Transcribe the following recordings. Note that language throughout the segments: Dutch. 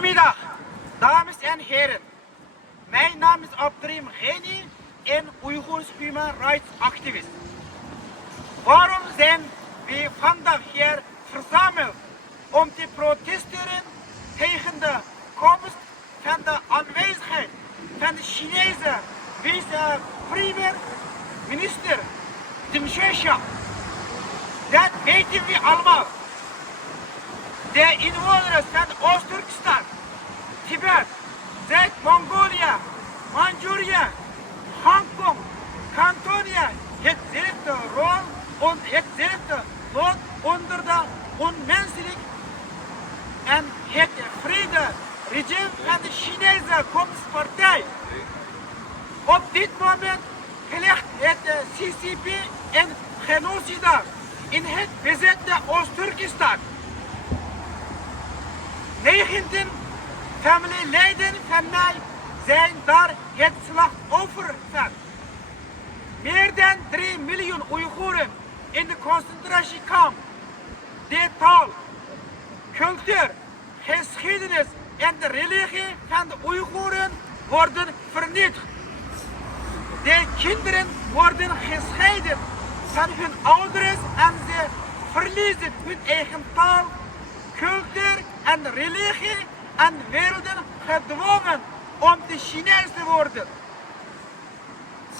Goedemiddag, dames en heren. Mijn naam is Abdurrahim Gheni en Oeigoers Human Rights Activist. Waarom zijn we vandaag hier verzameld om te protesteren tegen de komst van de aanwezigheid van de Chinese vice-premier-minister Deng Xiaoping? Dat weten we allemaal. De inwoners van Oost-Turkestan, Tibet, Zuid-Mongolië, Manchurië, Hongkong, Cantonië hetzelfde rol en hetzelfde lot onder de onmenselijk en het vrede regime van de Chinese Communistische Partij. Op dit moment pleegt het CCP een genocide in het bezette Oost-Turkestan. 19 familieleden van mij zijn daar het slachtoffer van. Meer dan 3 miljoen Oeigoeren in de concentratiekamp. De taal, cultuur, geschiedenis en de religie van de Oeigoeren worden vernietigd. De kinderen worden gescheiden van hun ouders en ze verliezen hun eigen taal, cultuur en religie en werden gedwongen om te Chinees te worden.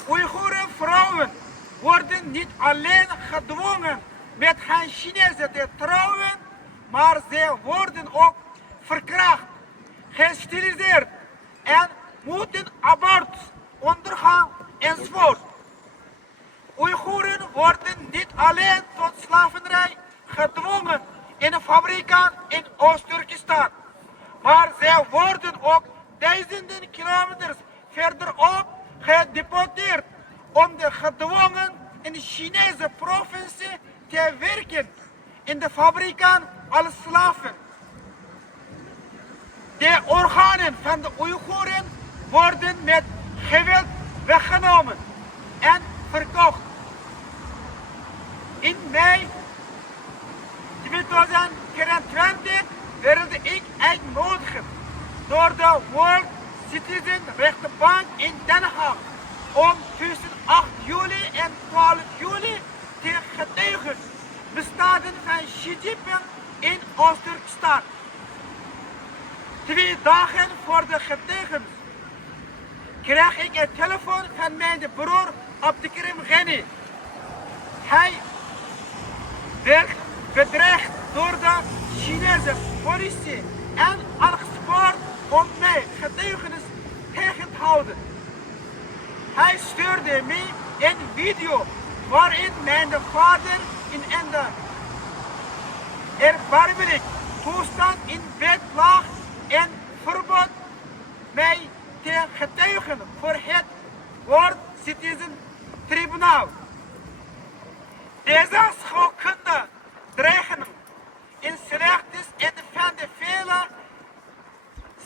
Oeigoeren vrouwen worden niet alleen gedwongen met gaan Chinees te trouwen, maar ze worden ook verkracht, gesteriliseerd en moeten abortus ondergaan enzovoort. Oeigoeren worden niet alleen tot slavernij gedwongen in de fabrieken in Oost-Turkestan, maar ze worden ook duizenden kilometers verderop gedeporteerd om de gedwongen in de Chinese provincie te werken in de fabrieken als slaven. De organen van de Oeigoeren worden met geweld weggenomen en verkocht. In mei 2024 werd ik uitgenodigd door de World Citizen Rechtbank in Den Haag om tussen 8 juli en 12 juli te getuigen bestaden van Xi Jinping in Oost-Turkestan. 2 dagen voor de getuigenis kreeg ik een telefoon van mijn broer Abdurrahim Gheni. Hij werd bedreigd door de Chinese politie en aangespoord om mij getuigenis tegen te houden. Hij stuurde mij een video waarin mijn vader in een erbarmelijk toestand in bed lag en verbood mij te getuigen voor het World Citizen Tribunaal. Deze schokkende dreigingen in slecht is een van de vele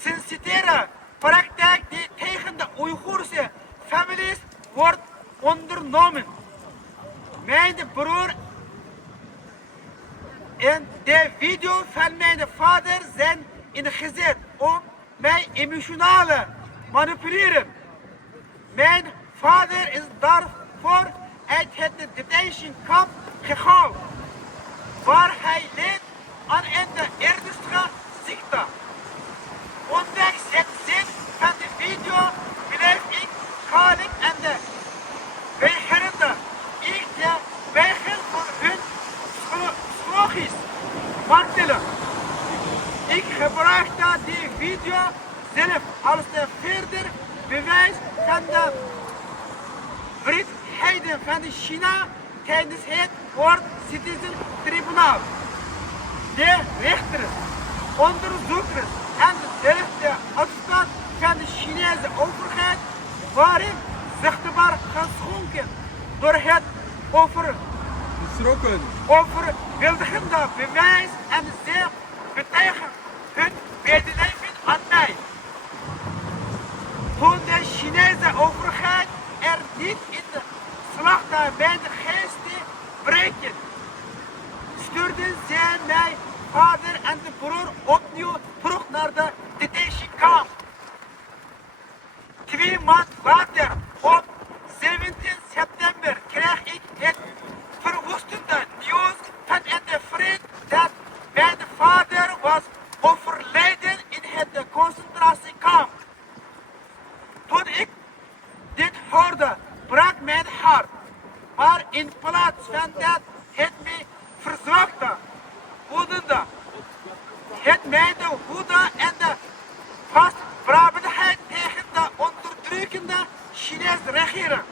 sensitieve praktijken die tegen de Oeigoerse families wordt ondernomen. Mijn broer en de video van mijn vader zijn ingezet om mij emotioneel te manipuleren. Mijn vader is daarvoor uit het detentiekamp gehaald, waar hij leed aan een ernstige ziekte. Ondanks het zien van de video blijf ik schalig en weigerende. Ik weiger voor hun psychologisch martelen. Ik gebruikte die video zelf als de verder bewijs van de wreedheden van China tijdens het World Citizen Tribunaal. De rechters, onderzoekers en zelfs de advocaat van de Chinese overheid waren zichtbaar geschonken door het overweldigende bewijs en ze betuigen hun medeleven aan mij. Toen de Chinese overheid er niet in slaagde bij de geest te breken, stuurden zij mij, vader en de broer opnieuw terug naar de overleden in het concentratiekamp. Toen ik dit hoorde, brak mijn hart. Maar in plaats van dat het mij verzwakte, woedende. Het mij de woede en de vastberadenheid tegen de onderdrukkende Chinese regering.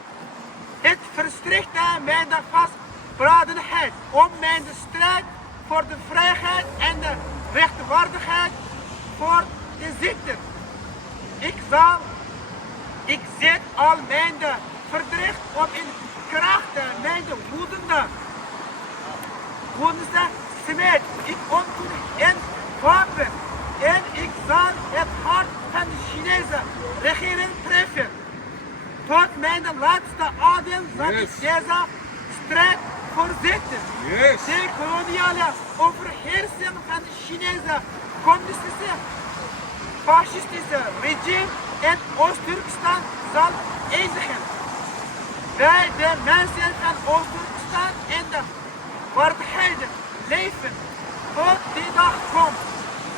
Het verstrekte mij de vastberadenheid om mijn strijd voor de vrijheid en de rechtvaardigheid voor te zitten. Ik zet al mijn verdriet op in kracht mijn woedende smeet. Ik ontmoet een wapen en ik zal het hart van de Chinese regering treffen. Tot mijn laatste adem zal ik deze strijd voorzetten. De koloniale overheersing van de Chinese communistische fascistische regime in Oost-Turkestan zal eindigen. Wij de mensen van Oost-Turkestan en de waardigheden leven. Tot die dag komt,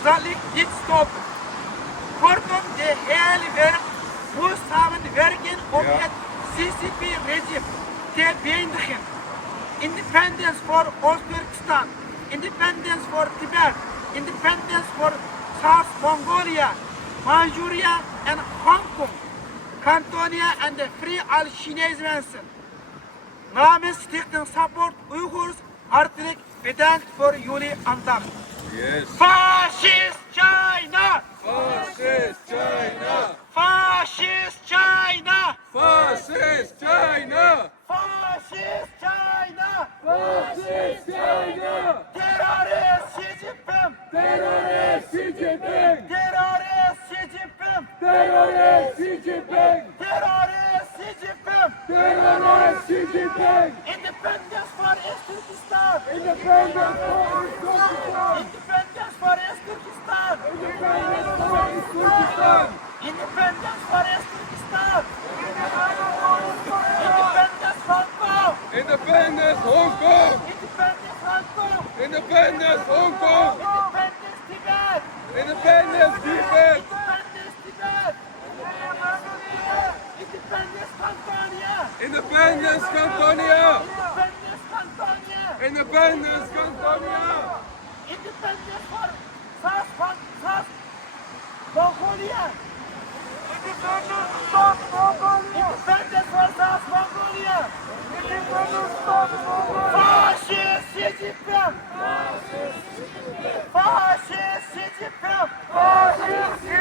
zal ik niet stoppen. Kortom, de hele wereld moet samenwerken om het CCP-regime te beëindigen. Independence voor Oost-Turkestan, independence voor Tibet, independence voor Zuid-Mongolia, Manchuria en Hongkong, Cantonia en de Free al Chinese mensen. Namens Stichting Support Uyghurs hartelijk bedankt voor jullie aandacht. Fascist China! Fascist China! Fascist China! Fascist China! Fascist China! Fascist China! Terrorist Xi Jinping! Terrorist Xi Jinping! Terrorist Xi Jinping! Terrorist Xi Jinping! Terrorist Xi Jinping! Terrorist Xi Jinping! Independence for East Turkestan! Independence for Uzbekistan! Independence for East Turkestan! Independence for Uzbekistan! Independence for East Turkestan! Independence Hong Kong! Independence Hong Kong! Independence Hong Kong! Independence Hong Kong! Independence Tibet! Independence Tibet! Independence Tibet! Independence Cantonia! Independence Cantonia! Independence Cantonia! Independence Cantonia! Independence for South Mongolia! Independence for South Mongolia! Fascist Xi Jinping! Fascist Xi Jinping! Fascist Xi